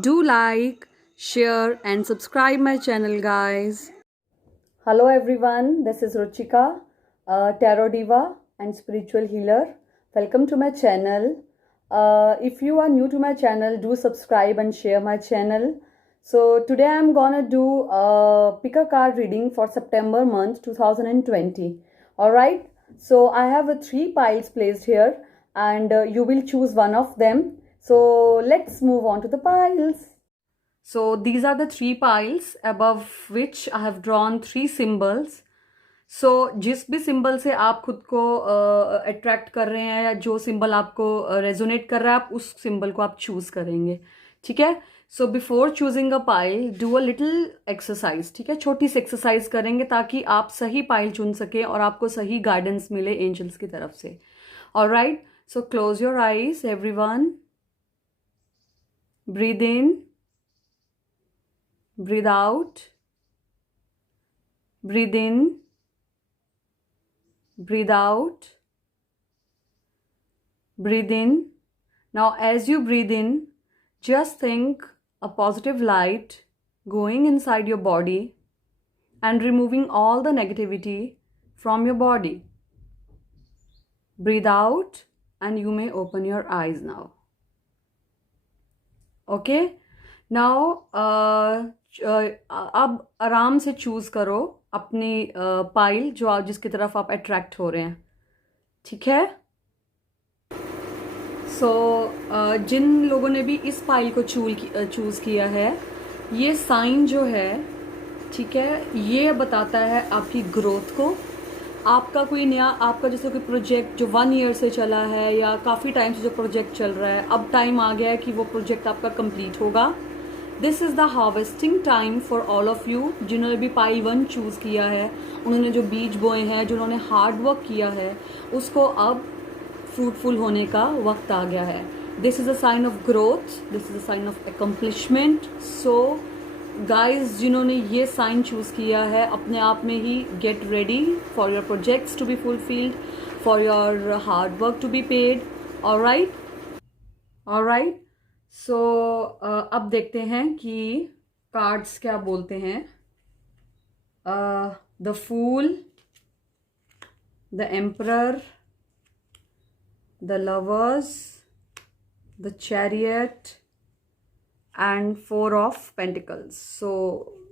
Do like, share, and subscribe my channel, guys. Hello everyone, this is Ruchika, a tarot diva and spiritual healer. Welcome to my channel. If you are new to my channel, do subscribe and share my channel. So today I'm gonna do a pick a card reading for September month 2020. Alright, so I have 3 piles placed here and you will choose one of them. So let's move on to the piles. So these are the 3 piles above which I have drawn 3 symbols. सो जिस भी symbol से आप खुद को attract कर रहे हैं या जो सिंबल आपको रेजोनेट कर रहा है, आप उस सिंबल को आप चूज करेंगे. ठीक है. So before choosing a pile do a little exercise. ठीक है, छोटी सी एक्सरसाइज करेंगे ताकि आप सही पाइल चुन सकें और आपको सही गाइडेंस मिले एंजल्स की तरफ से. Alright, so close your eyes everyone. Breathe in, breathe out, breathe in, breathe out, breathe in. Now as you breathe in, just think a positive light going inside your body and removing all the negativity from your body. Breathe out and you may open your eyes now. Okay? Now अब आराम से choose करो अपनी pile जो जिसकी तरफ आप attract हो रहे हैं. ठीक है. सो जिन लोगों ने भी इस पाइल को चूज किया है, ये साइन जो है, ठीक है, ये बताता है आपकी ग्रोथ को. आपका कोई नया, आपका जैसे कोई प्रोजेक्ट जो 1 ईयर से चला है या काफ़ी टाइम से जो प्रोजेक्ट चल रहा है, अब टाइम आ गया है कि वो प्रोजेक्ट आपका कंप्लीट होगा. This is the harvesting time for all of you. जिन्होंने भी पाइल 1 चूज़ किया है, उन्होंने जो बीज बोए हैं, जिन्होंने हार्ड वर्क किया है, उसको अब फ्रूटफुल होने का वक्त आ गया है. This is a sign of growth, this is a sign of accomplishment. So guys, जिन्होंने ये साइन चूज़ किया है, अपने आप में ही get ready for your projects to be fulfilled, for your hard work to be paid. Alright, alright. So अब देखते हैं कि कार्ड्स क्या बोलते हैं. The fool, the emperor, the lovers, the chariot and 4 of Pentacles. So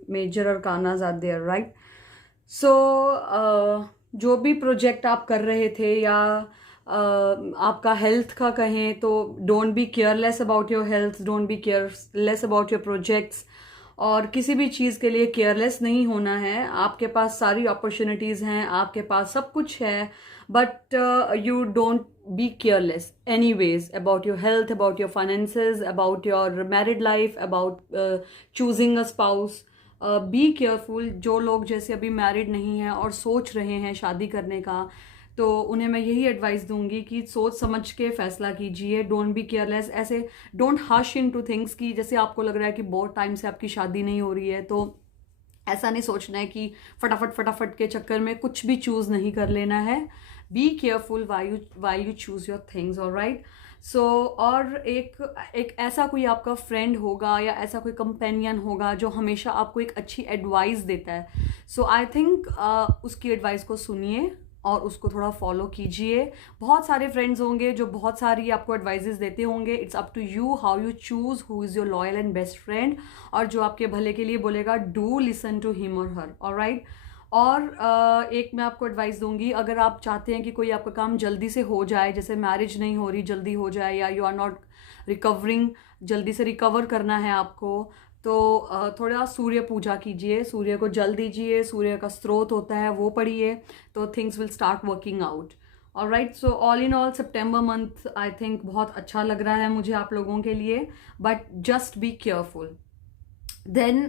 major arcanas are there, right? So जो भी project आप कर रहे थे या आपका हेल्थ का कहें तो don't be careless about your health, don't be careless about your projects. और किसी भी चीज़ के लिए केयरलेस नहीं होना है. आपके पास सारी अपॉर्चुनिटीज़ हैं, आपके पास सब कुछ है, but you don't be careless anyways about your health, about your finances, about your married life, about choosing a spouse. Be careful. जो लोग जैसे अभी मैरिड नहीं हैं और सोच रहे हैं शादी करने का, तो उन्हें मैं यही एडवाइस दूंगी कि सोच समझ के फैसला कीजिए. Don't be careless. ऐसे don't rush into things कि जैसे आपको लग रहा है कि बहुत टाइम से आपकी शादी नहीं हो रही है, तो ऐसा नहीं सोचना है कि फटाफट फटाफट के चक्कर में कुछ भी चूज नहीं कर लेना है. Be careful while you choose your things. Alright. So और एक ऐसा कोई आपका फ्रेंड होगा या ऐसा कोई कंपेनियन होगा जो हमेशा आपको एक अच्छी एडवाइस देता है. सो आई थिंक उसकी एडवाइस को सुनिए और उसको थोड़ा फॉलो कीजिए. बहुत सारे फ्रेंड्स होंगे जो बहुत सारी आपको एडवाइजेस देते होंगे. It's up to you how you choose who is your loyal and best friend. और जो आपके भले के लिए बोलेगा, डू लिसन टू हिम और हर. ऑलराइट. और एक मैं आपको एडवाइस दूंगी, अगर आप चाहते हैं कि कोई आपका काम जल्दी से हो जाए, जैसे मैरिज नहीं हो रही, जल्दी हो जाए, या यू आर नॉट रिकवरिंग, जल्दी से रिकवर करना है आपको, तो थोड़ा सूर्य पूजा कीजिए, सूर्य को जल दीजिए, सूर्य का स्रोत होता है वो पढ़िए, तो things will start working out. Alright. So all in all September month I think बहुत अच्छा लग रहा है मुझे आप लोगों के लिए, but just be careful. Then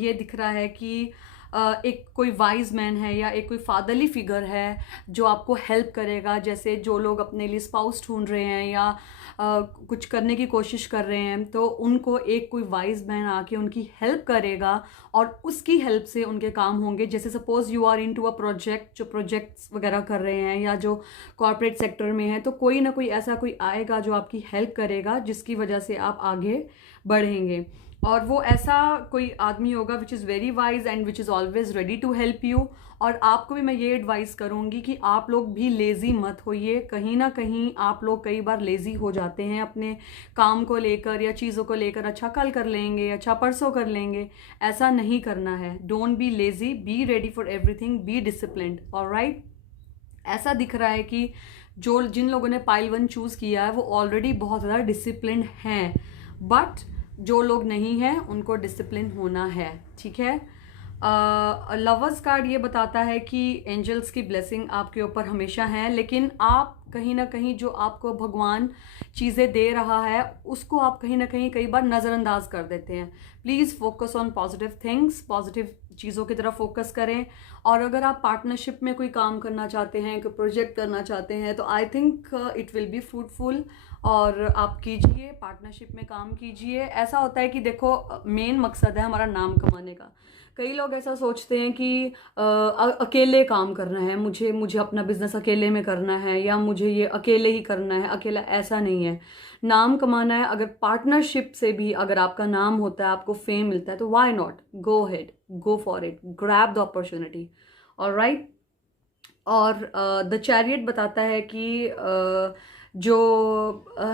ये दिख रहा है कि एक कोई वाइज मैन है या एक कोई फादरली फिगर है जो आपको हेल्प करेगा। जैसे जो लोग अपने लिए स्पाउस ढूंढ रहे हैं या कुछ करने की कोशिश कर रहे हैं, तो उनको एक कोई वाइज मैन आके उनकी हेल्प करेगा और उसकी हेल्प से उनके काम होंगे। जैसे suppose you are into a project, जो प्रोजेक्ट्स वगैरह कर रहे हैं या जो कॉर्पोरेट सेक्टर में है, तो कोई ना कोई ऐसा कोई आएगा जो आपकी हेल्प करेगा, जिसकी वजह से आप आगे बढ़ेंगे। और वो ऐसा कोई आदमी होगा which is very wise and which is always ready to help you. और आपको भी मैं ये एडवाइस करूँगी कि आप लोग भी लेज़ी मत होइए। कहीं ना कहीं आप लोग कई बार लेज़ी हो जाते हैं अपने काम को लेकर या चीज़ों को लेकर। अच्छा कल कर लेंगे, अच्छा परसों कर लेंगे, ऐसा नहीं करना है। Don't be lazy, be ready for everything, be disciplined. Alright, ऐसा दिख रहा है कि जिन लोगों ने पाइल 1 चूज़ किया है वो ऑलरेडी बहुत ज़्यादा डिसिप्लिन्ड हैं, बट जो लोग नहीं हैं उनको डिसिप्लिन होना है। ठीक है। लवर्स कार्ड ये बताता है कि एंजल्स की ब्लेसिंग आपके ऊपर हमेशा है, लेकिन आप कहीं ना कहीं जो आपको भगवान चीज़ें दे रहा है उसको आप कहीं ना कहीं कई बार नज़रअंदाज कर देते हैं। Please focus on positive things, positive चीज़ों की तरफ फोकस करें। और अगर आप पार्टनरशिप में कोई काम करना चाहते हैं, कोई प्रोजेक्ट करना चाहते हैं, तो I think it will be fruitful. और आप कीजिए, पार्टनरशिप में काम कीजिए। ऐसा होता है कि देखो, मेन मकसद है हमारा नाम कमाने का। कई लोग ऐसा सोचते हैं कि अकेले काम करना है, मुझे अपना बिजनेस अकेले में करना है या मुझे ये अकेले ही करना है, अकेला। ऐसा नहीं है। नाम कमाना है, अगर पार्टनरशिप से भी अगर आपका नाम होता है, आपको फेम मिलता है, तो why not, go head, go for it, grab the opportunity. Alright. और द चैरियट बताता है कि जो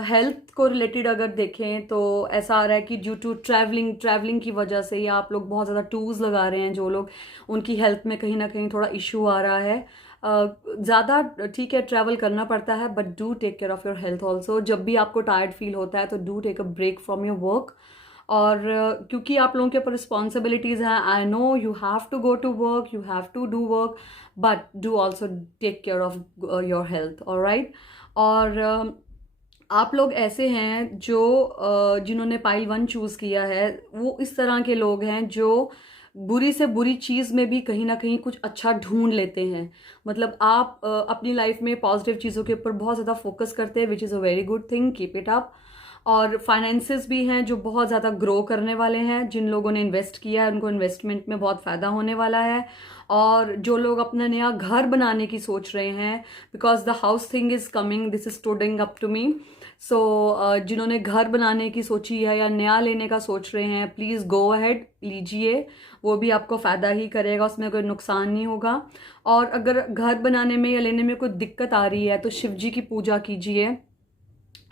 हेल्थ को रिलेटेड अगर देखें तो ऐसा आ रहा है कि ड्यू टू ट्रैवलिंग की वजह से, या आप लोग बहुत ज़्यादा टूर्स लगा रहे हैं, जो लोग उनकी हेल्थ में कहीं ना कहीं थोड़ा इशू आ रहा है। ज़्यादा ठीक है, ट्रैवल करना पड़ता है, but do take care of your health also. जब भी आपको टायर्ड फील होता है तो do take a break from your work. और क्योंकि आप लोगों के ऊपर रिस्पॉन्सिबिलिटीज़ हैं, I know you have to go to work, you have to do work, but do also take care of your health. Alright. और आप लोग ऐसे हैं जो जिन्होंने पाइल 1 चूज़ किया है, वो इस तरह के लोग हैं जो बुरी से बुरी चीज़ में भी कहीं ना कहीं कुछ अच्छा ढूंढ लेते हैं। मतलब आप अपनी लाइफ में पॉजिटिव चीज़ों के ऊपर बहुत ज़्यादा फोकस करते हैं, which is a very good thing, keep it up. और फाइनेंसेस भी हैं जो बहुत ज़्यादा ग्रो करने वाले हैं। जिन लोगों ने इन्वेस्ट किया है उनको इन्वेस्टमेंट में बहुत फ़ायदा होने वाला है। और जो लोग अपना नया घर बनाने की सोच रहे हैं, because the house thing is coming, this is studding up to me. So जिन्होंने घर बनाने की सोची है या नया लेने का सोच रहे हैं, प्लीज़ गो अहेड, लीजिए। वो भी आपको फ़ायदा ही करेगा, उसमें कोई नुकसान नहीं होगा। और अगर घर बनाने में या लेने में कोई दिक्कत आ रही है तो शिव जी की पूजा कीजिए,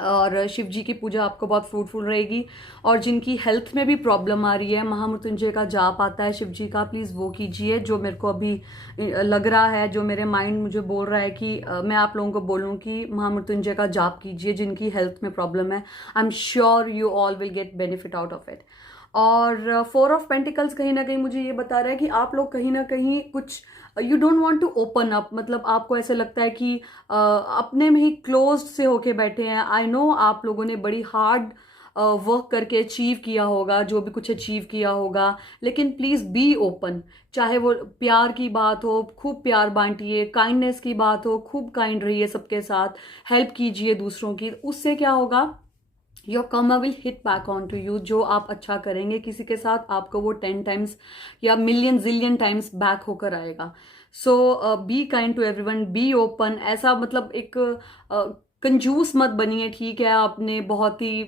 और शिव जी की पूजा आपको बहुत फ्रूटफुल रहेगी। और जिनकी हेल्थ में भी प्रॉब्लम आ रही है, महामृत्युंजय का जाप आता है शिव जी का, प्लीज़ वो कीजिए। जो मेरे को अभी लग रहा है, जो मेरे माइंड मुझे बोल रहा है कि मैं आप लोगों को बोलूँ कि महामृत्युंजय का जाप कीजिए जिनकी हेल्थ में प्रॉब्लम है। I am sure you all will get benefit out of it. और 4 ऑफ पेंटिकल्स कहीं ना कहीं मुझे ये बता रहा है कि आप लोग कहीं ना कहीं कुछ you don't want to open up. मतलब आपको ऐसे लगता है कि अपने में ही क्लोज्ड से होके बैठे हैं। आई नो आप लोगों ने बड़ी हार्ड वर्क करके अचीव किया होगा, जो भी कुछ अचीव किया होगा, लेकिन प्लीज़ बी ओपन। चाहे वो प्यार की बात हो, खूब प्यार बांटिए। काइंडनेस की बात हो, खूब काइंड रहिए सबके साथ, हेल्प कीजिए दूसरों की। उससे क्या होगा, your karma will hit back on to you. जो आप अच्छा करेंगे किसी के साथ, आपको वो 10 टाइम्स या मिलियन जिलियन टाइम्स बैक होकर आएगा। So be kind to everyone, be open. ऐसा मतलब एक कंजूस मत बनिए। ठीक है, आपने बहुत ही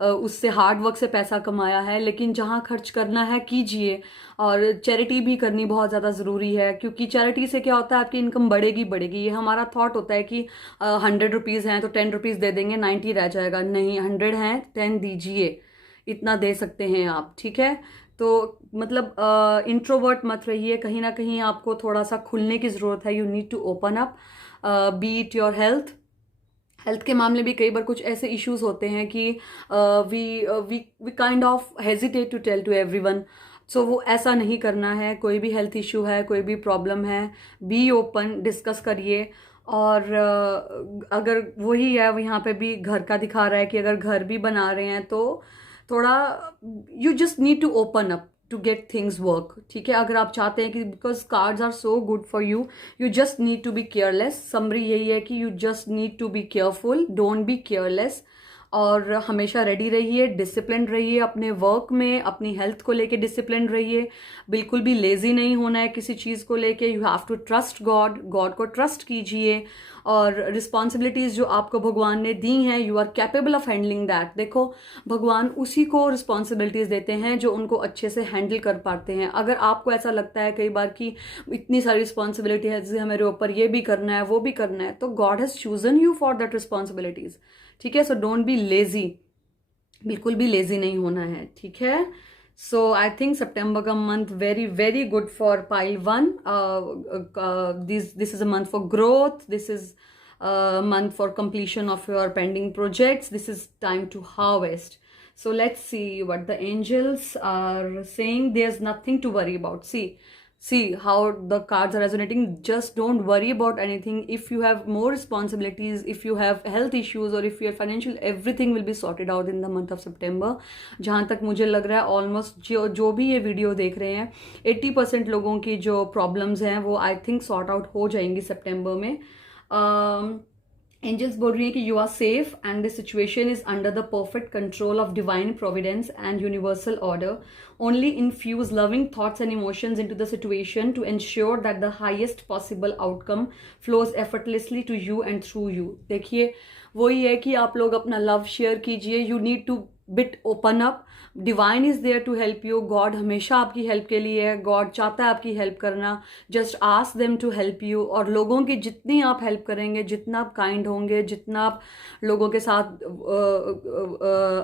उससे हार्ड वर्क से पैसा कमाया है, लेकिन जहाँ खर्च करना है कीजिए। और चैरिटी भी करनी बहुत ज़्यादा ज़रूरी है, क्योंकि चैरिटी से क्या होता है, आपकी इनकम बढ़ेगी बढ़ेगी। ये हमारा थॉट होता है कि 100 रुपीज़ हैं तो 10 रुपीज़ दे देंगे, 90 रह जाएगा। नहीं, 100 हैं, 10 दीजिए, इतना दे सकते हैं आप। ठीक है। तो मतलब इंट्रोवर्ट मत रहिए। कहीं ना कहीं आपको थोड़ा सा खुलने की ज़रूरत है। You need to open up. Be it your health के मामले भी कई बार कुछ ऐसे इश्यूज होते हैं कि we kind of hesitate to tell to everyone. So वो ऐसा नहीं करना है। कोई भी हेल्थ इशू है, कोई भी प्रॉब्लम है, बी ओपन, डिस्कस करिए। और अगर वही है, यहाँ पे भी घर का दिखा रहा है कि अगर घर भी बना रहे हैं तो थोड़ा you just need to open up to get things work, ठीक है। अगर आप चाहते हैं कि because cards are so good for you, you just need to be careless. Summary यही है कि you just need to be careful, don't be careless, और हमेशा रेडी रहिए, डिसिप्लिन रहिए अपने वर्क में, अपनी हेल्थ को लेके डिसिप्लिन रहिए, बिल्कुल भी लेजी नहीं होना है किसी चीज़ को लेके। You have to trust God, God को ट्रस्ट कीजिए, और रिस्पॉन्सिबिलिटीज़ जो आपको भगवान ने दी हैं, you are capable of handling that. देखो, भगवान उसी को रिस्पॉन्सिबिलिटीज़ देते हैं जो उनको अच्छे से हैंडल कर पाते हैं। अगर आपको ऐसा लगता है कई बार कि इतनी सारी रिस्पॉन्सिबिलिटी है जैसे मेरे ऊपर, ये भी करना है वो भी करना है, तो God has chosen you for that responsibilities, ठीक है। सो डोंट बी लेजी, बिल्कुल भी लेजी नहीं होना है, ठीक है। सो आई थिंक सितंबर का month very very good for pile 1. This is a month for growth, this is month for completion of your pending projects, this is time to harvest. So let's see what the angels are saying. There's nothing to worry about. See how the cards are resonating. Just don't worry about anything. If you have more responsibilities, if you have health issues, or if you have financial, everything will be sorted out in the month of September. जहाँ तक मुझे लग रहा है almost जो भी ये video देख रहे हैं, 80% लोगों की जो प्रॉब्लम्स हैं वो आई थिंक सॉर्ट आउट हो जाएंगी सितंबर में. एंजल्स बोल रही है कि you are safe and the situation is under the perfect control of divine providence and universal order. Only infuse loving thoughts and emotions into the situation to ensure that the highest possible outcome flows effortlessly to you and through you. देखिए, वही है कि आप लोग अपना love share कीजिए. You need to bit open up. Divine is there to help you. God हमेशा आपकी हेल्प के लिए है. गॉड चाहता है आपकी हेल्प करना. Just ask them to help you. और लोगों की जितनी आप हेल्प करेंगे, जितना आप काइंड होंगे, जितना आप लोगों के साथ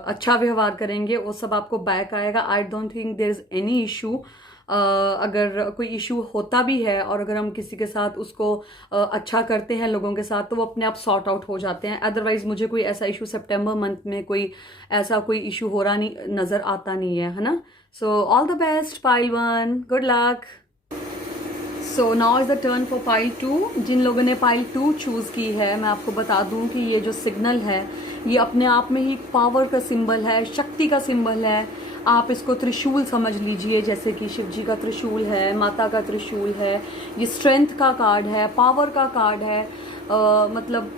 अच्छा व्यवहार करेंगे, वो सब आपको बैक आएगा. I don't think there is any issue. अगर कोई इशू होता भी है और अगर हम किसी के साथ उसको अच्छा करते हैं लोगों के साथ, तो वो अपने आप सॉर्ट आउट हो जाते हैं. अदरवाइज मुझे कोई ऐसा इशू सितंबर मंथ में कोई इशू हो रहा नहीं, नजर आता नहीं है ना. So all the best pile 1, good luck. So now is the turn for pile 2. जिन लोगों ने पाइल 2 चूज की है, मैं आपको बता दूं कि ये जो सिग्नल है, ये अपने आप में ही पावर का सिंबल है, शक्ति का सिंबल है. आप इसको त्रिशूल समझ लीजिए, जैसे कि शिव जी का त्रिशूल है, माता का त्रिशूल है. ये स्ट्रेंथ का कार्ड है, पावर का कार्ड है, मतलब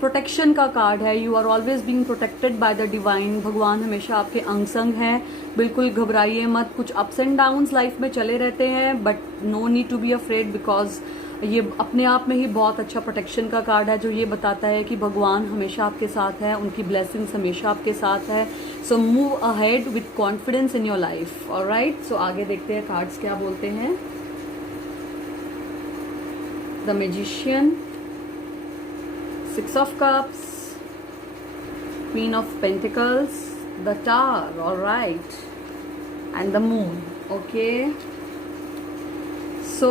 प्रोटेक्शन का कार्ड है. You are always being protected by the divine. भगवान हमेशा आपके अंग संग हैं. बिल्कुल घबराइए मत. कुछ अप्स एंड डाउन्स लाइफ में चले रहते हैं, but no need to be afraid, because ये अपने आप में ही बहुत अच्छा प्रोटेक्शन का कार्ड है, जो ये बताता है कि भगवान हमेशा आपके साथ है, उनकी ब्लेसिंग्स हमेशा आपके साथ है. So move ahead with confidence in your life. Alright, so आगे देखते हैं कार्ड्स क्या बोलते हैं. The magician, 6 of Cups, Queen of Pentacles, the Tower, alright, and the Moon. Okay. So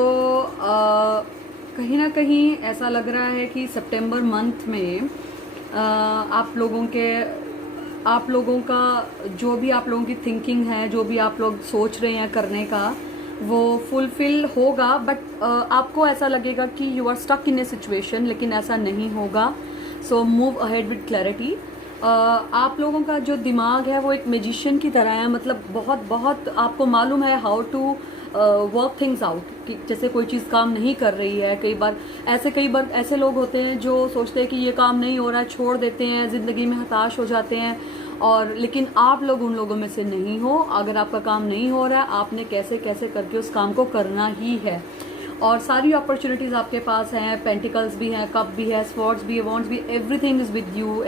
कहीं ना कहीं ऐसा लग रहा है कि सितंबर मंथ में आप लोगों का जो भी आप लोगों की थिंकिंग है, जो भी आप लोग सोच रहे हैं करने का, वो फुलफिल होगा. बट आपको ऐसा लगेगा कि you are stuck in a situation, लेकिन ऐसा नहीं होगा. So move ahead with clarity. आप लोगों का जो दिमाग है वो एक मैजिशियन की तरह है. मतलब बहुत आपको मालूम है how to work things out. कि जैसे कोई चीज़ काम नहीं कर रही है, कई बार ऐसे लोग होते हैं जो सोचते हैं कि ये काम नहीं हो रहा है, छोड़ देते हैं, ज़िंदगी में हताश हो जाते हैं. और लेकिन आप लोग उन लोगों में से नहीं हो. अगर आपका काम नहीं हो रहा है, आपने कैसे करके उस काम को करना ही है. और सारी अपॉर्चुनिटीज़ आपके पास हैं. पेंटिकल्स भी हैं, कप भी है, स्वॉर्ड्स भी है, वॉन्ड्स भी. Everything is with you.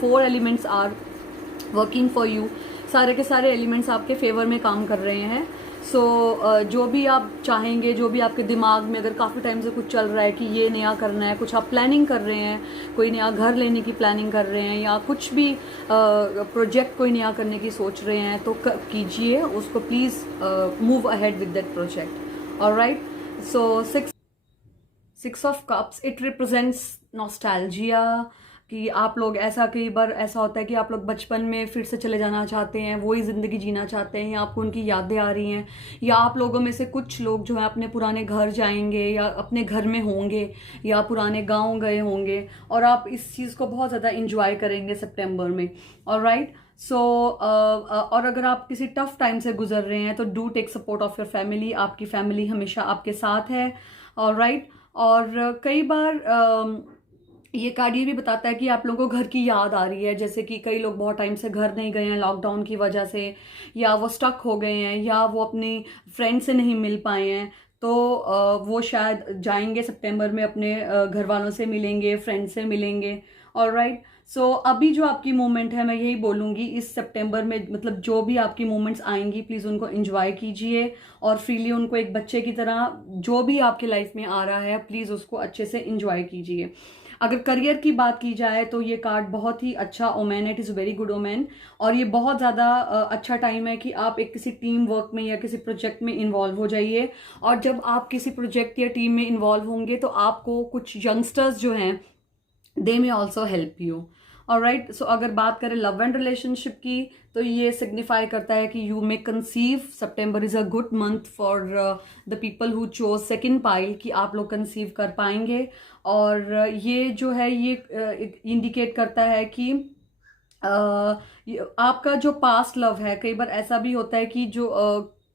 4 elements are working for you. सारे के सारे एलिमेंट्स आपके फेवर में काम कर रहे हैं. सो जो भी आप चाहेंगे, जो भी आपके दिमाग में अगर काफ़ी टाइम से कुछ चल रहा है कि ये नया करना है, कुछ आप प्लानिंग कर रहे हैं, कोई नया घर लेने की प्लानिंग कर रहे हैं, या कुछ भी प्रोजेक्ट कोई नया करने की सोच रहे हैं, तो कीजिए उसको. Please move ahead with that project. Alright. So 6 of Cups, it represents nostalgia. कि आप लोग कई बार ऐसा होता है कि आप लोग बचपन में फिर से चले जाना चाहते हैं, वही ज़िंदगी जीना चाहते हैं, या आपको उनकी यादें आ रही हैं, या आप लोगों में से कुछ लोग जो है अपने पुराने घर जाएंगे, या अपने घर में होंगे, या पुराने गांव गए होंगे, और आप इस चीज़ को बहुत ज़्यादा इंजॉय करेंगे सितंबर में. ऑलराइट. सो और अगर आप किसी टफ टाइम से गुजर रहे हैं तो do take support of your family, आपकी फैमिली हमेशा आपके साथ है। ऑलराइट। और कई बार ये कार्ड ये भी बताता है कि आप लोगों को घर की याद आ रही है, जैसे कि कई लोग बहुत टाइम से घर नहीं गए हैं लॉकडाउन की वजह से, या वो स्टक हो गए हैं, या वो अपनी फ्रेंड से नहीं मिल पाए हैं, तो वो शायद जाएंगे सितंबर में, अपने घर वालों से मिलेंगे, फ्रेंड से मिलेंगे। ऑलराइट। सो अभी जो आपकी मोमेंट है, मैं यही बोलूँगी इस सितंबर में, मतलब जो भी आपकी मोमेंट्स आएंगी प्लीज़ उनको एंजॉय कीजिए और फ्रीली उनको एक बच्चे की तरह, जो भी आपकी लाइफ में आ रहा है प्लीज़ उसको अच्छे से एंजॉय कीजिए। अगर करियर की बात की जाए तो ये कार्ड बहुत ही अच्छा ओमेन है, it is very good omen. और ये बहुत ज़्यादा अच्छा टाइम है कि आप एक किसी टीम वर्क में या किसी प्रोजेक्ट में इन्वॉल्व हो जाइए। और जब आप किसी प्रोजेक्ट या टीम में इन्वॉल्व होंगे तो आपको कुछ यंगस्टर्स जो हैं they may also help you. Alright. So अगर बात करें लव एंड रिलेशनशिप की तो ये सिग्निफाई करता है कि you may conceive, September is a good month for the people who chose second pile, कि आप लोग कंसीव कर पाएंगे। और ये जो है ये इंडिकेट करता है कि आपका जो पास्ट लव है, कई बार ऐसा भी होता है कि जो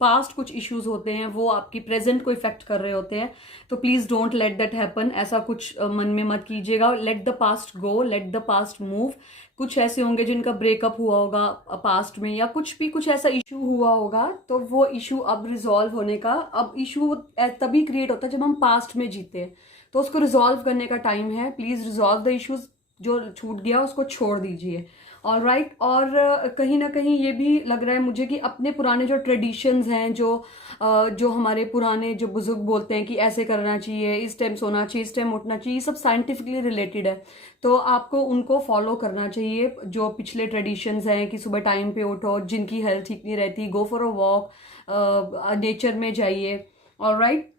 पास्ट कुछ इश्यूज होते हैं वो आपकी प्रेजेंट को इफेक्ट कर रहे होते हैं, तो please don't let that happen. ऐसा कुछ मन में मत कीजिएगा। Let the past go, let the past move. कुछ ऐसे होंगे जिनका ब्रेकअप हुआ होगा पास्ट में, या कुछ भी कुछ ऐसा इशू हुआ होगा, तो वो इशू अब रिजॉल्व होने का, अब इशू तभी क्रिएट होता है जब हम पास्ट में जीते हैं, तो उसको रिजॉल्व करने का टाइम है। प्लीज रिजॉल्व द इश्यूज, जो छूट गया उसको छोड़ दीजिए। ऑलराइट। और कहीं ना कहीं ये भी लग रहा है मुझे कि अपने पुराने जो ट्रेडिशंस हैं, जो हमारे पुराने जो बुजुर्ग बोलते हैं कि ऐसे करना चाहिए, इस टाइम सोना चाहिए, इस टाइम उठना चाहिए, ये सब साइंटिफिकली रिलेटेड है, तो आपको उनको फॉलो करना चाहिए। जो पिछले ट्रेडिशंस हैं कि सुबह टाइम पे उठो, जिनकी हेल्थ ठीक नहीं रहती, go for a walk, nature में जाइए। Alright.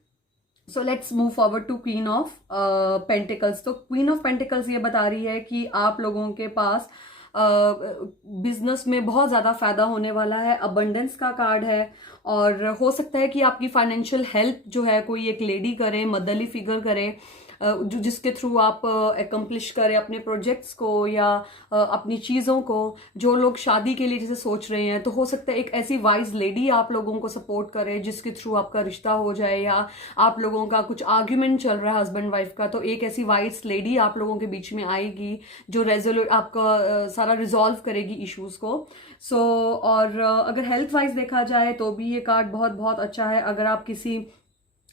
So let's move forward to queen of pentacles. तो क्वीन ऑफ पेंटिकल्स ये बता रही है कि आप लोगों के पास बिजनेस में बहुत ज़्यादा फायदा होने वाला है, अबंडेंस का कार्ड है। और हो सकता है कि आपकी फाइनेंशियल हेल्प जो है कोई एक लेडी करे, मदरली फिगर करे, जो जिसके थ्रू आप एकम्प्लिश करें अपने प्रोजेक्ट्स को या अपनी चीज़ों को। जो लोग शादी के लिए जैसे सोच रहे हैं, तो हो सकता है एक ऐसी वाइज लेडी आप लोगों को सपोर्ट करे जिसके थ्रू आपका रिश्ता हो जाए, या आप लोगों का कुछ आर्ग्यूमेंट चल रहा है हस्बैंड वाइफ का, तो एक ऐसी वाइज लेडी आप लोगों के बीच में आएगी जो रेजोल्यूट आपका सारा रिजॉल्व करेगी इश्यूज को। और अगर हेल्थ वाइज देखा जाए तो भी ये कार्ड बहुत बहुत अच्छा है। अगर आप किसी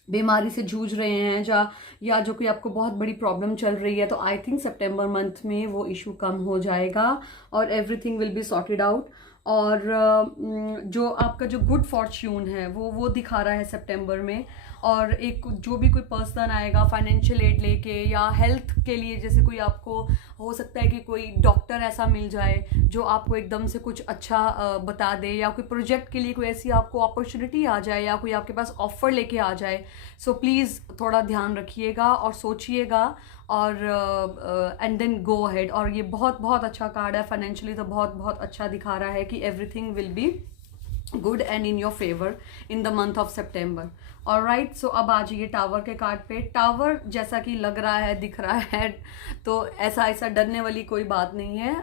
बीमारी से जूझ रहे हैं या जो कोई आपको बहुत बड़ी प्रॉब्लम चल रही है, तो आई थिंक सितंबर मंथ में वो इशू कम हो जाएगा और everything will be sorted out. और जो आपका जो गुड फॉर्च्यून है वो दिखा रहा है सितंबर में। और एक जो भी कोई पर्सन आएगा फाइनेंशियल एड लेके या हेल्थ के लिए, जैसे कोई आपको हो सकता है कि कोई डॉक्टर ऐसा मिल जाए जो आपको एकदम से कुछ अच्छा बता दे, या कोई प्रोजेक्ट के लिए कोई ऐसी आपको अपॉर्चुनिटी आ जाए, या कोई आपके पास ऑफर लेके आ जाए। सो प्लीज़ थोड़ा ध्यान रखिएगा और सोचिएगा, और एंड देन गो अहेड। और ये बहुत बहुत अच्छा कार्ड है, फाइनेंशियली तो बहुत बहुत अच्छा दिखा रहा है कि everything will be good and in your favour in the month of September. Alright. So अब आ जाइए टावर के कार्ड पे। टावर जैसा कि लग रहा है, दिख रहा है, तो ऐसा डरने वाली कोई बात नहीं है।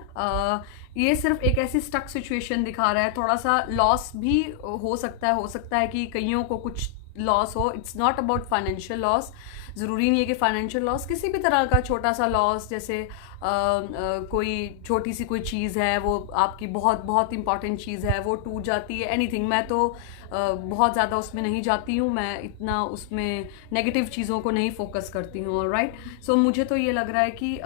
ये सिर्फ एक ऐसी स्टक सिचुएशन दिखा रहा है, थोड़ा सा लॉस भी हो सकता है कि कईयों को कुछ लॉस हो। It's not about financial loss, ज़रूरी नहीं है कि फाइनेंशियल लॉस, किसी भी तरह का छोटा सा लॉस, जैसे कोई छोटी सी कोई चीज़ है, वो आपकी बहुत बहुत इंपॉर्टेंट चीज़ है, वो टूट जाती है, एनीथिंग। मैं तो बहुत ज़्यादा उसमें नहीं जाती हूँ, मैं इतना उसमें नेगेटिव चीज़ों को नहीं फोकस करती हूँ। ऑलराइट। सो मुझे तो ये लग रहा है कि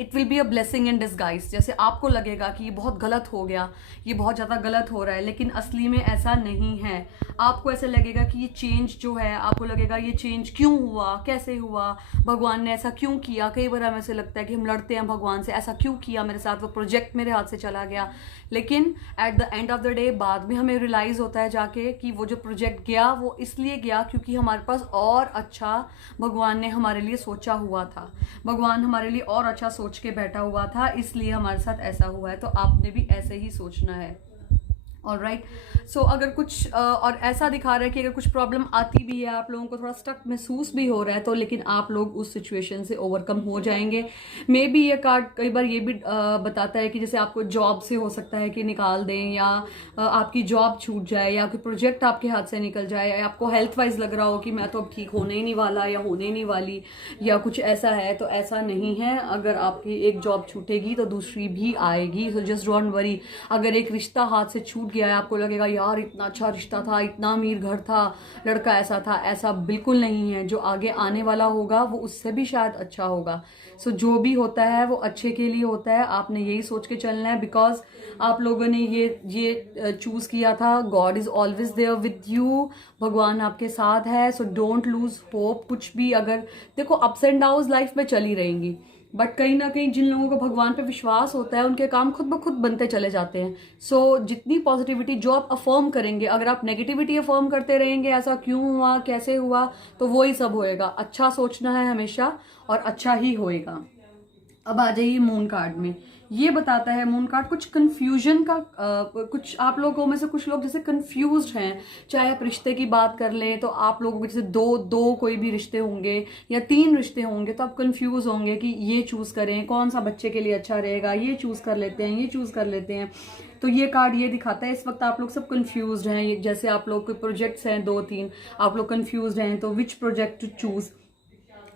it will be a blessing in disguise. जैसे आपको लगेगा कि ये बहुत गलत हो गया, ये बहुत ज़्यादा गलत हो रहा है, लेकिन असली में ऐसा नहीं है। आपको ऐसे लगेगा कि ये चेंज जो है, आपको लगेगा ये चेंज क्यों हुआ, कैसे हुआ, भगवान ने ऐसा क्यों किया। कई बार हमें ऐसे लगता है कि हम लड़ते हैं भगवान से, ऐसा क्यों किया मेरे साथ, वो प्रोजेक्ट मेरे हाथ से चला गया। लेकिन at the end of the day बाद में हमें रियलाइज़ होता है जाके कि वो जो प्रोजेक्ट गया वो इसलिए गया क्योंकि हमारे पास और अच्छा भगवान ने हमारे लिए सोचा हुआ था, भगवान हमारे लिए और अच्छा सोच के बैठा हुआ था, इसलिए हमारे साथ ऐसा हुआ है। तो आपने भी ऐसे ही सोचना है। ऑलराइट। सो अगर कुछ और ऐसा दिखा रहा है कि अगर कुछ प्रॉब्लम आती भी है, आप लोगों को थोड़ा स्टक महसूस भी हो रहा है, तो लेकिन आप लोग उस सिचुएशन से ओवरकम हो जाएंगे। मे बी ये कार्ड कई बार ये भी बताता है कि जैसे आपको जॉब से हो सकता है कि निकाल दें, या आपकी जॉब छूट जाए, या कोई प्रोजेक्ट आपके हाथ से निकल जाए, या आपको हेल्थ वाइज लग रहा हो कि मैं तो अब ठीक होने ही नहीं वाला या होने नहीं वाली, या कुछ ऐसा है। तो ऐसा नहीं है, अगर आपकी एक जॉब छूटेगी तो दूसरी भी आएगी। So just don't worry. अगर एक रिश्ता हाथ से छूट गया है, आपको लगेगा यार इतना अच्छा रिश्ता था, इतना अमीर घर था, लड़का ऐसा था, ऐसा बिल्कुल नहीं है। जो आगे आने वाला होगा वो उससे भी शायद अच्छा होगा। सो जो भी होता है वो अच्छे के लिए होता है, आपने यही सोच के चलना है, बिकॉज आप लोगों ने ये चूज किया था। God is always there with you, भगवान आपके साथ है। So don't lose hope. कुछ भी अगर देखो, अप्स एंड डाउन लाइफ में चली रहेंगी, बट कहीं ना कहीं जिन लोगों को भगवान पे विश्वास होता है, उनके काम खुद ब खुद बनते चले जाते हैं। सो जितनी पॉजिटिविटी जो आप अफर्म करेंगे, अगर आप नेगेटिविटी अफर्म करते रहेंगे, ऐसा क्यों हुआ, कैसे हुआ, तो वो ही सब होएगा। अच्छा सोचना है हमेशा और अच्छा ही होएगा। अब आ जाइए मून कार्ड में। ये बताता है मून कार्ड कुछ कंफ्यूजन का, कुछ आप लोगों में से कुछ लोग जैसे कंफ्यूज्ड हैं। चाहे आप रिश्ते की बात कर लें, तो आप लोगों के जैसे दो कोई भी रिश्ते होंगे या 3 रिश्ते होंगे, तो आप कंफ्यूज होंगे कि ये चूज करें, कौन सा बच्चे के लिए अच्छा रहेगा, ये चूज कर लेते हैं, ये चूज कर लेते हैं। तो ये कार्ड ये दिखाता है इस वक्त आप लोग सब कंफ्यूज्ड हैं। जैसे आप लोग कोई प्रोजेक्ट्स हैं 2-3, आप लोग कंफ्यूज्ड हैं, तो विच प्रोजेक्ट टू चूज।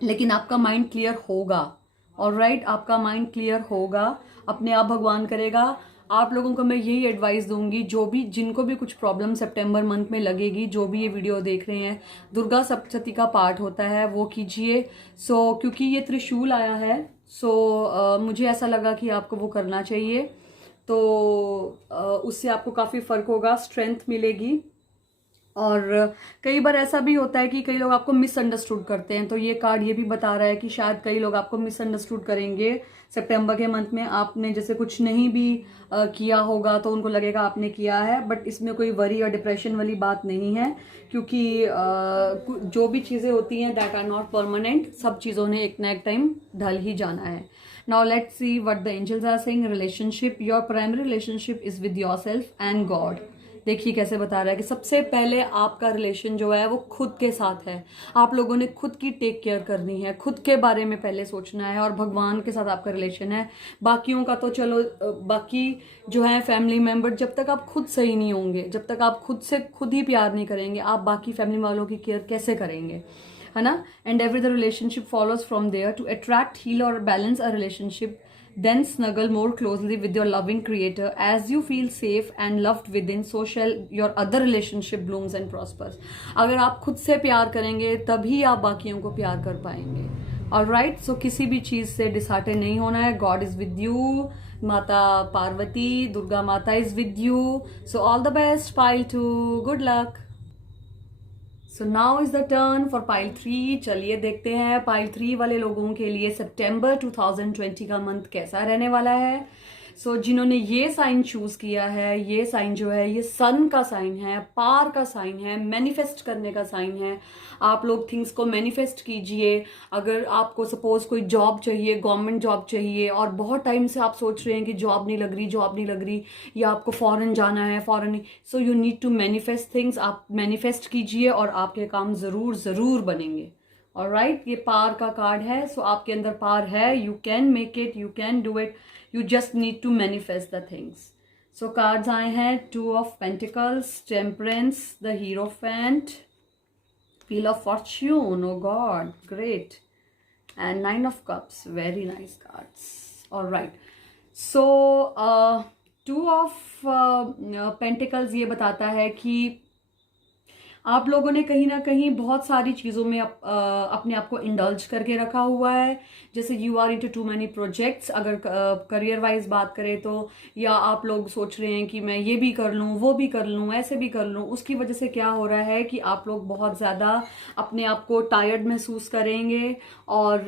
लेकिन आपका माइंड क्लियर होगा। ऑलराइट, आपका माइंड क्लियर होगा, अपने आप भगवान करेगा। आप लोगों को मैं यही एडवाइस दूंगी, जो भी जिनको भी कुछ प्रॉब्लम सितंबर मंथ में लगेगी, जो भी ये वीडियो देख रहे हैं, दुर्गा सप्तशती का पाठ होता है वो कीजिए। सो क्योंकि ये त्रिशूल आया है, सो मुझे ऐसा लगा कि आपको वो करना चाहिए। तो उससे आपको काफ़ी फर्क होगा, स्ट्रेंथ मिलेगी। और कई बार ऐसा भी होता है कि कई लोग आपको मिसअंडरस्टूड करते हैं, तो ये कार्ड ये भी बता रहा है कि शायद कई लोग आपको मिसअंडरस्टूड करेंगे सितंबर के मंथ में। आपने जैसे कुछ नहीं भी किया होगा तो उनको लगेगा आपने किया है, बट इसमें कोई वरी और डिप्रेशन वाली बात नहीं है, क्योंकि जो भी चीज़ें होती हैं दैट आर नॉट परमानेंट। सब चीज़ों ने एक ना एक टाइम ढल ही जाना है। Now let's see what the angels are saying. Relationship, your primary relationship is with yourself and God. देखिए कैसे बता रहा है कि सबसे पहले आपका रिलेशन जो है वो खुद के साथ है। आप लोगों ने खुद की टेक केयर करनी है, खुद के बारे में पहले सोचना है, और भगवान के साथ आपका रिलेशन है। बाकियों का तो चलो, बाकी जो है फैमिली मेंबर, जब तक आप खुद सही नहीं होंगे, जब तक आप खुद से खुद ही प्यार नहीं करेंगे, आप बाकी फैमिली वालों की केयर कैसे करेंगे, है ना। And every the relationship follows from there to attract, heal और balance a relationship. Then snuggle more closely with your loving creator. As you feel safe and loved within, so shall your other relationship blooms and prospers. अगर आप खुद से प्यार करेंगे तभी आप बाकियों को प्यार कर पाएंगे। Alright, so किसी भी चीज से डिसहार्टेड नहीं होना है। God is with you. माता पार्वती, दुर्गा माता is with you. So all the best, pile 2. Good luck. So now is the turn for pile 3। चलिए देखते हैं पाइल 3 वाले लोगों के लिए सितंबर 2020 का मंथ कैसा रहने वाला है। सो जिन्होंने ये साइन चूज किया है, ये साइन जो है ये सन का साइन है, पार का साइन है, मैनिफेस्ट करने का साइन है। आप लोग थिंग्स को मैनिफेस्ट कीजिए। अगर आपको सपोज कोई जॉब चाहिए, गवर्नमेंट जॉब चाहिए, और बहुत टाइम से आप सोच रहे हैं कि जॉब नहीं लग रही, जॉब नहीं लग रही, या आपको फॉरेन जाना है, foreign, so you need to manifest things. आप मैनिफेस्ट कीजिए और आपके काम जरूर जरूर बनेंगे। ऑलराइट, ये पार का कार्ड है। सो आपके अंदर पार है, you can make it, you can do it, you just need to manifest the things. So cards आए हैं 2 of Pentacles, Temperance, the Hierophant, Wheel of Fortune, oh God, great, and 9 of Cups, very nice cards. All right, so 2 of Pentacles ये बताता है कि आप लोगों ने कहीं ना कहीं बहुत सारी चीज़ों में अपने आप को इंडल्ज करके रखा हुआ है। जैसे you are into too many projects, अगर करियर वाइज बात करें तो, या आप लोग सोच रहे हैं कि मैं ये भी कर लूँ, वो भी कर लूँ, ऐसे भी कर लूँ। उसकी वजह से क्या हो रहा है कि आप लोग बहुत ज़्यादा अपने आप को टायर्ड महसूस करेंगे और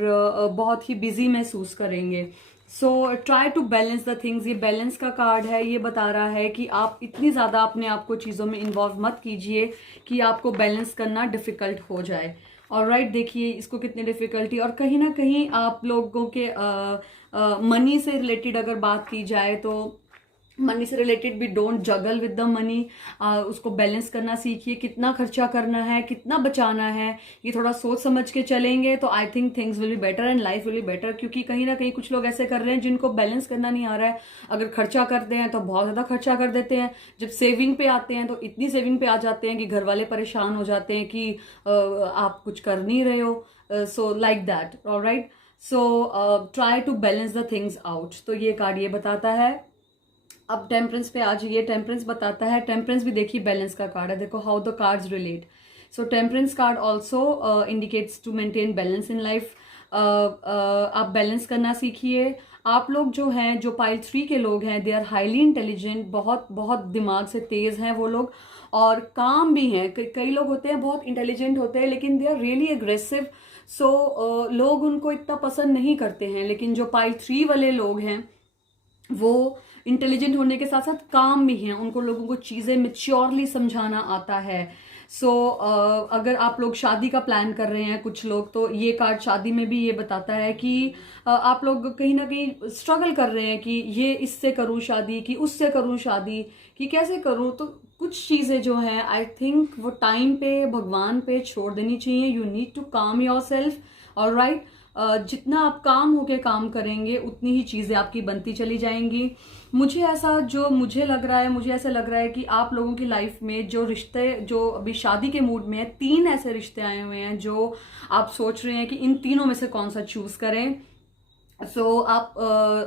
बहुत ही बिजी महसूस करेंगे। So try to balance the things. ये बैलेंस का कार्ड है, ये बता रहा है कि आप इतनी ज़्यादा अपने आप को चीज़ों में इन्वॉल्व मत कीजिए कि आपको बैलेंस करना डिफ़िकल्ट हो जाए। ऑलराइट, देखिए इसको कितनी डिफ़िकल्टी, और कहीं ना कहीं आप लोगों के मनी से रिलेटेड अगर बात की जाए तो मनी से रिलेटेड भी don't juggle with the money, उसको बैलेंस करना सीखिए, कितना खर्चा करना है, कितना बचाना है, ये थोड़ा सोच समझ के चलेंगे तो I think things will be better and life will be better. क्योंकि कहीं ना कहीं कुछ लोग ऐसे कर रहे हैं जिनको बैलेंस करना नहीं आ रहा है, अगर खर्चा करते हैं तो बहुत ज़्यादा खर्चा कर देते हैं, जब सेविंग पे आते हैं तो इतनी सेविंग पे आ जाते हैं कि घर वाले परेशान हो जाते हैं कि आप कुछ कर नहीं रहे हो, so like that, alright. So try to balance the things out. तो ये कार्ड ये बताता है। अब टेम्परेंस पे आ जाइए। टेम्परेंस बताता है, टेम्परेंस भी देखिए बैलेंस का कार्ड है, देखो how the cards relate. So temperance card also indicates to maintain balance in life. आप बैलेंस करना सीखिए। आप लोग जो हैं, जो पाइल 3 के लोग हैं, दे आर हाईली इंटेलिजेंट, बहुत बहुत दिमाग से तेज हैं वो लोग, और काम भी हैं। कई लोग होते हैं बहुत इंटेलिजेंट होते हैं लेकिन दे आर रियली एग्रेसिव, सो लोग उनको इतना पसंद नहीं करते हैं। लेकिन जो पाइल 3 वाले लोग हैं वो इंटेलिजेंट होने के साथ साथ काम भी हैं, उनको लोगों को चीज़ें मेच्योरली समझाना आता है। सो अगर आप लोग शादी का प्लान कर रहे हैं कुछ लोग, तो ये कार्ड शादी में भी ये बताता है कि आप लोग कहीं ना कहीं स्ट्रगल कर रहे हैं कि ये इससे करूँ शादी, कि उससे करूँ शादी, कि कैसे करूँ। तो कुछ चीज़ें जो हैं आई थिंक वो टाइम पे भगवान पे छोड़ देनी चाहिए। You need to calm your self, alright. जितना आप काम होके काम करेंगे उतनी ही चीज़ें आपकी बनती चली जाएंगी। मुझे ऐसा मुझे ऐसा लग रहा है कि आप लोगों की लाइफ में जो रिश्ते, जो अभी शादी के मूड में है, 3 ऐसे रिश्ते आए हुए हैं जो आप सोच रहे हैं कि इन तीनों में से कौन सा चूज करें। सो आप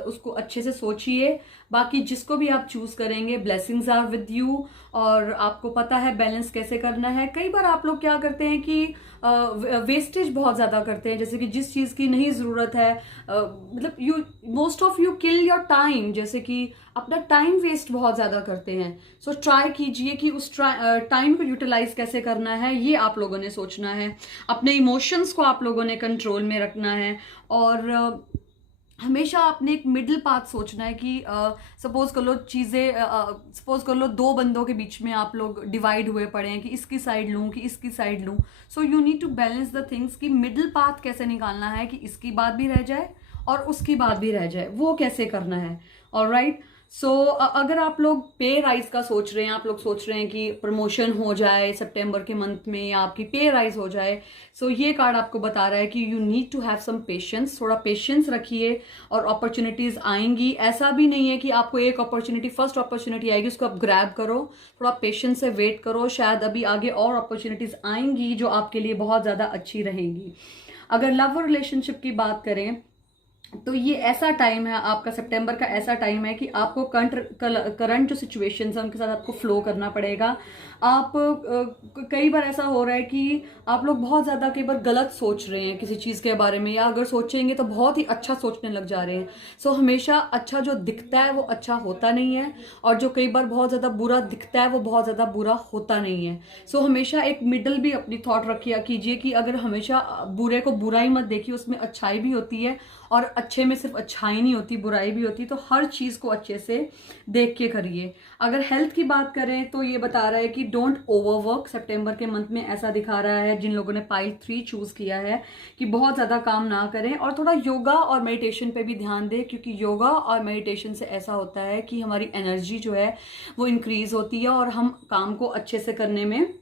उसको अच्छे से सोचिए। बाकी जिसको भी आप चूज करेंगे, ब्लेसिंग्स आर विद यू, और आपको पता है बैलेंस कैसे करना है। कई बार आप लोग क्या करते हैं कि वेस्टेज बहुत ज्यादा करते हैं, जैसे कि जिस चीज की नहीं जरूरत है, मतलब you most of you kill your time, जैसे कि अपना टाइम वेस्ट बहुत ज्यादा करते हैं। सो ट्राई कीजिए कि उस टाइम को यूटिलाइज कैसे करना है, ये आप लोगों ने सोचना है। अपने इमोशंस को आप लोगों ने कंट्रोल में रखना है, और हमेशा आपने एक मिडिल पाथ सोचना है कि सपोज कर लो सपोज कर लो 2 बंदों के बीच में आप लोग डिवाइड हुए पड़े हैं कि इसकी साइड लूं कि इसकी साइड लूं। So you need to balance the things कि मिडिल पाथ कैसे निकालना है कि इसकी बात भी रह जाए और उसकी बात भी रह जाए, वो कैसे करना है, ऑलराइट। सो अगर आप लोग पे राइज का सोच रहे हैं, आप लोग सोच रहे हैं कि प्रमोशन हो जाए सितंबर के मंथ में या आपकी पे राइज हो जाए, सो ये कार्ड आपको बता रहा है कि you need to have some patience. थोड़ा पेशेंस रखिए और अपॉर्चुनिटीज आएंगी। ऐसा भी नहीं है कि आपको एक अपॉर्चुनिटी, फर्स्ट अपॉर्चुनिटी आएगी उसको आप ग्रैब करो, थोड़ा पेशेंस से वेट करो, शायद अभी आगे और अपॉर्चुनिटीज आएंगी जो आपके लिए बहुत ज्यादा अच्छी रहेंगी। अगर लव और रिलेशनशिप की बात करें तो ये ऐसा टाइम है आपका, सितंबर का ऐसा टाइम है कि आपको करंट जो सिचुएशन है उनके साथ आपको फ्लो करना पड़ेगा। आप कई बार ऐसा हो रहा है कि आप लोग बहुत ज़्यादा कई बार गलत सोच रहे हैं किसी चीज़ के बारे में, या अगर सोचेंगे तो बहुत ही अच्छा सोचने लग जा रहे हैं। सो हमेशा अच्छा जो दिखता है वो अच्छा होता नहीं है, और जो कई बार बहुत ज़्यादा बुरा दिखता है वो बहुत ज़्यादा बुरा होता नहीं है। सो हमेशा एक मिडल भी अपनी थॉट रखिए कीजिए कि अगर हमेशा बुरे को बुराई मत देखिए, उसमें अच्छाई भी होती है, और अच्छे में सिर्फ अच्छाई नहीं होती, बुराई भी होती। तो हर चीज़ को अच्छे से देख के करिए। अगर हेल्थ की बात करें तो ये बता रहा है कि डोंट ओवरवर्क। सितंबर के मंथ में ऐसा दिखा रहा है जिन लोगों ने पाइल 3 चूज किया है कि बहुत ज़्यादा काम ना करें, और थोड़ा योगा और मेडिटेशन पे भी ध्यान दें, क्योंकि योगा और मेडिटेशन से ऐसा होता है कि हमारी एनर्जी जो है वो इंक्रीज होती है और हम काम को अच्छे से करने में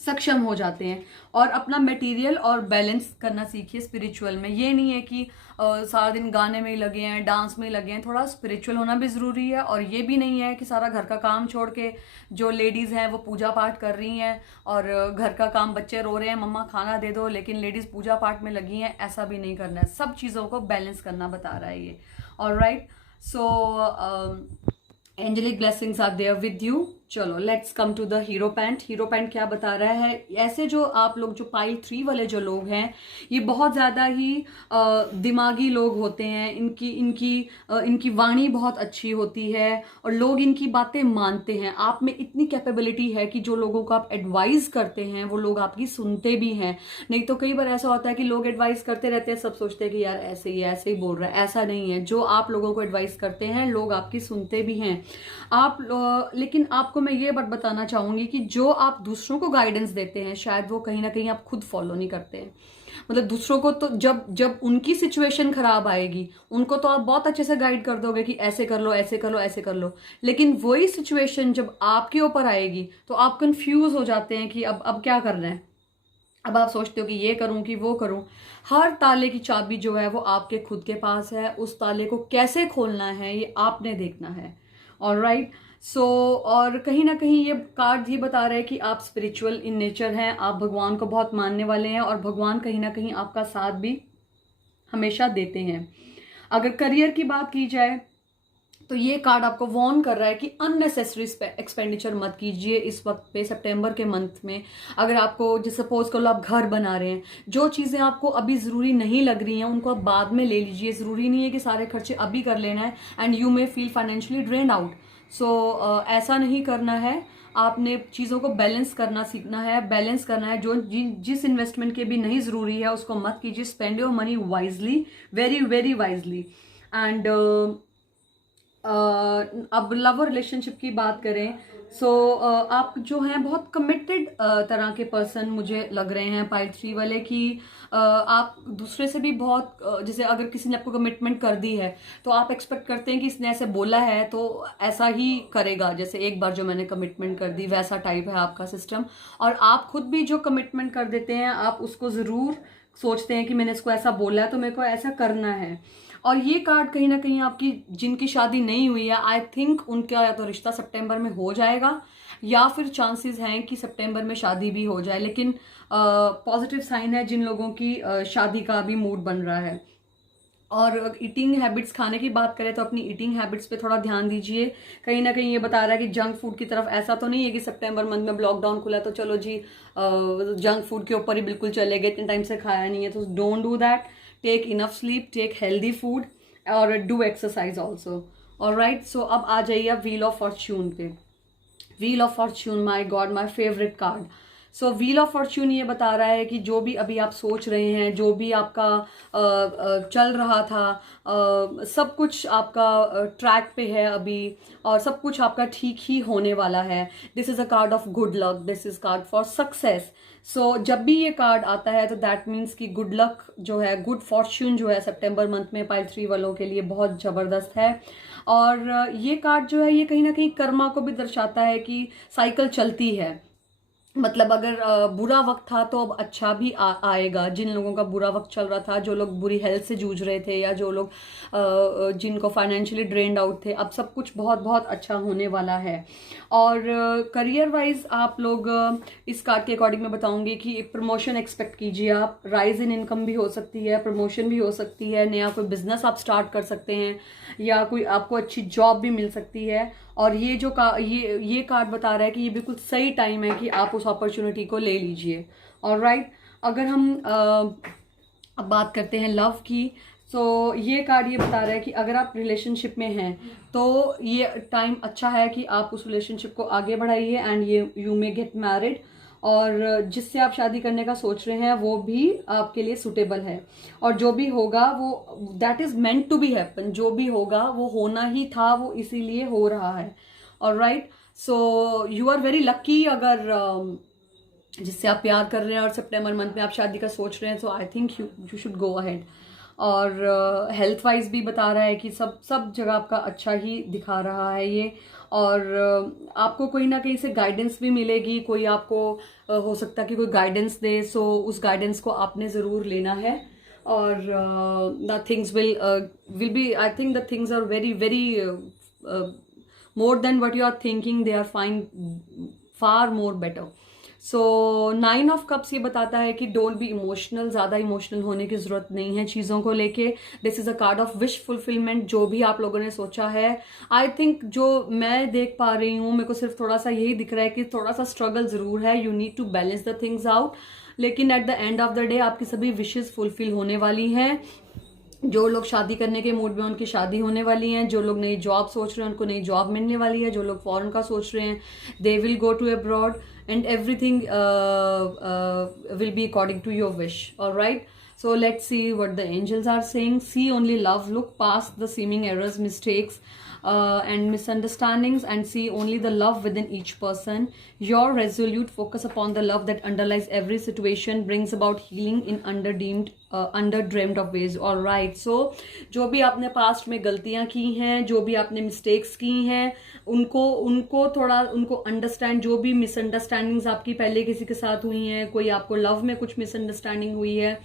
सक्षम हो जाते हैं। और अपना मटेरियल और बैलेंस करना सीखिए स्पिरिचुअल में। ये नहीं है कि सारा दिन गाने में ही लगे हैं, डांस में ही लगे हैं, थोड़ा स्पिरिचुअल होना भी ज़रूरी है। और ये भी नहीं है कि सारा घर का काम छोड़ के जो लेडीज़ हैं वो पूजा पाठ कर रही हैं, और घर का काम, बच्चे रो रहे हैं मम्मा खाना दे दो, लेकिन लेडीज़ पूजा पाठ में लगी हैं, ऐसा भी नहीं करना है। सब चीज़ों को बैलेंस करना बता रहा है ये, alright. So angelic blessings are there with you. चलो let's come to the hierophant. Hierophant क्या बता रहा है? ऐसे जो आप लोग जो पाइल 3 वाले जो लोग हैं, ये बहुत ज़्यादा ही दिमागी लोग होते हैं। इनकी वाणी बहुत अच्छी होती है और लोग इनकी बातें मानते हैं। आप में इतनी कैपेबिलिटी है कि जो लोगों को आप एडवाइस करते हैं वो लोग आपकी सुनते भी हैं। नहीं तो कई बार ऐसा होता है कि लोग एडवाइस करते रहते हैं, सब सोचते हैं कि यार ऐसे ही बोल रहा है। ऐसा नहीं है। जो आप लोगों को एडवाइस करते हैं लोग आपकी सुनते भी हैं। लेकिन आपको मैं ये बात बताना चाहूंगी कि जो आप दूसरों को गाइडेंस देते हैं शायद वो कहीं ना कहीं आप खुद फॉलो नहीं करते हैं। मतलब दूसरों को तो जब जब उनकी सिचुएशन खराब आएगी उनको तो आप बहुत अच्छे से गाइड कर दोगे कि ऐसे कर लो, ऐसे कर लो, ऐसे कर लो, लेकिन वही सिचुएशन जब आपके ऊपर आएगी तो आप कंफ्यूज हो जाते हैं कि अब क्या करना है। अब आप सोचते हो कि ये करूं कि वो करूं। हर ताले की चाबी जो है वो आपके खुद के पास है, उस ताले को कैसे खोलना है ये आपने देखना है। ऑलराइट, सो और कहीं ना कहीं ये कार्ड ये बता रहे हैं कि आप स्पिरिचुअल इन नेचर हैं, आप भगवान को बहुत मानने वाले हैं और भगवान कहीं ना कहीं आपका साथ भी हमेशा देते हैं। अगर करियर की बात की जाए तो ये कार्ड आपको वार्न कर रहा है कि अननेसेसरी एक्सपेंडिचर मत कीजिए इस वक्त पे, सितंबर के मंथ में। अगर आपको जैसे सपोज कर लो आप घर बना रहे हैं, जो चीज़ें आपको अभी ज़रूरी नहीं लग रही हैं उनको आप बाद में ले लीजिए। ज़रूरी नहीं है कि सारे खर्चे अभी कर लेना है and you may feel financially drain out. So ऐसा नहीं करना है, आपने चीज़ों को बैलेंस करना सीखना है, बैलेंस करना है। जो जिस इन्वेस्टमेंट के भी नहीं ज़रूरी है उसको मत कीजिए। Spend your money wisely, very very wisely. And अब लव और रिलेशनशिप की बात करें, सो आप जो हैं बहुत कमिटेड तरह के पर्सन मुझे लग रहे हैं पाइल 3 वाले, कि आप दूसरे से भी बहुत जैसे अगर किसी ने आपको कमिटमेंट कर दी है तो आप एक्सपेक्ट करते हैं कि इसने ऐसे बोला है तो ऐसा ही करेगा, जैसे एक बार जो मैंने कमिटमेंट कर दी वैसा टाइप है आपका सिस्टम। और आप खुद भी जो कमिटमेंट कर देते हैं आप उसको ज़रूर सोचते हैं कि मैंने इसको ऐसा बोला है तो मेरे को ऐसा करना है। और ये कार्ड कहीं ना कहीं आपकी जिनकी शादी नहीं हुई है, आई थिंक उनका या तो रिश्ता सितंबर में हो जाएगा या फिर चांसेस हैं कि सितंबर में शादी भी हो जाए। लेकिन पॉजिटिव साइन है जिन लोगों की शादी का भी मूड बन रहा है। और ईटिंग हैबिट्स, खाने की बात करें तो अपनी ईटिंग हैबिट्स पे थोड़ा ध्यान दीजिए। कहीं ना कहीं ये बता रहा है कि जंक फूड की तरफ, ऐसा तो नहीं है कि सितंबर मंथ में लॉकडाउन खुला तो चलो जी जंक फूड के ऊपर ही बिल्कुल चले गए, इतने टाइम से खाया नहीं है, तो don't do that. Take enough sleep, take healthy food और do exercise also. Alright, so अब आ जाइए आप व्हील ऑफ फॉर्च्यून पे। Wheel of fortune, my God, my favourite card. So wheel of fortune ये बता रहा है कि जो भी अभी आप सोच रहे हैं, जो भी आपका चल रहा था, सब कुछ आपका ट्रैक पे है अभी और सब कुछ आपका ठीक ही होने वाला है। This is a card of good luck, this is card for success. So जब भी ये कार्ड आता है तो दैट मीन्स कि गुड लक जो है, गुड फॉर्च्यून जो है सितंबर मंथ में पाइल 3 वालों के लिए बहुत ज़बरदस्त है। और ये कार्ड जो है ये कहीं ना कहीं कर्मा को भी दर्शाता है कि साइकिल चलती है। मतलब अगर बुरा वक्त था तो अब अच्छा भी आएगा। जिन लोगों का बुरा वक्त चल रहा था, जो लोग बुरी हेल्थ से जूझ रहे थे या जो लोग जिनको फाइनेंशियली ड्रेन्ड आउट थे, अब सब कुछ बहुत बहुत अच्छा होने वाला है। और करियर वाइज आप लोग इस कार्ड के अकॉर्डिंग मैं बताऊंगी कि प्रमोशन एक्सपेक्ट कीजिए आप। राइज इन इनकम भी हो सकती है, प्रमोशन भी हो सकती है, नया कोई बिजनेस आप स्टार्ट कर सकते हैं या कोई आपको अच्छी जॉब भी मिल सकती है। और ये जो ये कार्ड बता रहा है कि ये बिल्कुल सही टाइम है कि आप उस अपॉर्चुनिटी को ले लीजिए। ऑलराइट, अगर हम अब बात करते हैं लव की, तो ये कार्ड ये बता रहा है कि अगर आप रिलेशनशिप में हैं तो ये टाइम अच्छा है कि आप उस रिलेशनशिप को आगे बढ़ाइए एंड ये यू मे गेट मैरिड। और जिससे आप शादी करने का सोच रहे हैं वो भी आपके लिए सुटेबल है। और जो भी होगा वो that is meant to be happen, जो भी होगा वो होना ही था, वो इसीलिए हो रहा है। Alright, so you are very lucky अगर जिससे आप प्यार कर रहे हैं और सितंबर मंथ में आप शादी का सोच रहे हैं, तो I think you should go ahead. और हेल्थ वाइज भी बता रहा है कि सब जगह आपका अच्छा ही दिखा रहा है ये। और आपको कोई ना कहीं से गाइडेंस भी मिलेगी, कोई आपको हो सकता है कि कोई गाइडेंस दे, सो उस गाइडेंस को आपने ज़रूर लेना है। और the things will be, I think the things are very very more than what you are thinking, they are fine, far more better. So 9 of cups ये बताता है कि डोंट बी इमोशनल, ज़्यादा इमोशनल होने की ज़रूरत नहीं है चीज़ों को लेके। This is a card of wish fulfilment. जो भी आप लोगों ने सोचा है, आई थिंक जो मैं देख पा रही हूँ, मेरे को सिर्फ थोड़ा सा यही दिख रहा है कि थोड़ा सा स्ट्रगल ज़रूर है। You need to balance the things out, लेकिन at the end of the day आपकी सभी विशेज़ फुलफिल होने वाली हैं। जो लोग शादी करने के मूड में, उनकी शादी होने वाली हैं। जो लोग नई जॉब सोच रहे हैं, उनको नई जॉब मिलने वाली है। जो लोग फॉरेन का सोच रहे हैं, they will go to abroad and everything will be according to your wish. Alright, so let's see what the angels are saying. See only love, look past the seeming errors, mistakes. and misunderstandings, and see only the love within each person. Your resolute focus upon the love that underlies every situation brings about healing in underdreamed of ways. All right, so जो भी आपने past में गलतियां की हैं, जो भी आपने मिस्टेक्स की हैं, उनको थोड़ा उनको अंडरस्टैंड, जो भी मिसअंडरस्टैंडिंग्स आपकी पहले किसी के साथ हुई हैं, कोई आपको लव में कुछ मिसअंडरस्टैंडिंग हुई है,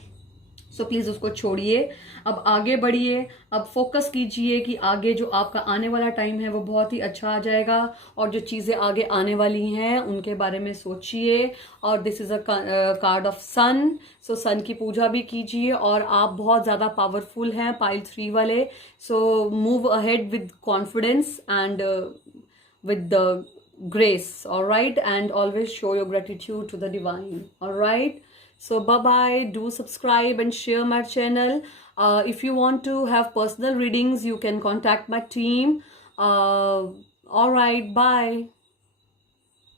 सो प्लीज़ उसको छोड़िए, अब आगे बढ़िए, अब फोकस कीजिए कि आगे जो आपका आने वाला टाइम है वो बहुत ही अच्छा आ जाएगा, और जो चीज़ें आगे आने वाली हैं उनके बारे में सोचिए। और this is a card of sun, so sun की पूजा भी कीजिए, और आप बहुत ज़्यादा पावरफुल हैं पाइल 3 वाले। सो move ahead with confidence and with the grace, all right, and always show your gratitude to the divine, all right. So bye bye, do subscribe and share my channel. If you want to have personal readings, you can contact my team. All right, bye.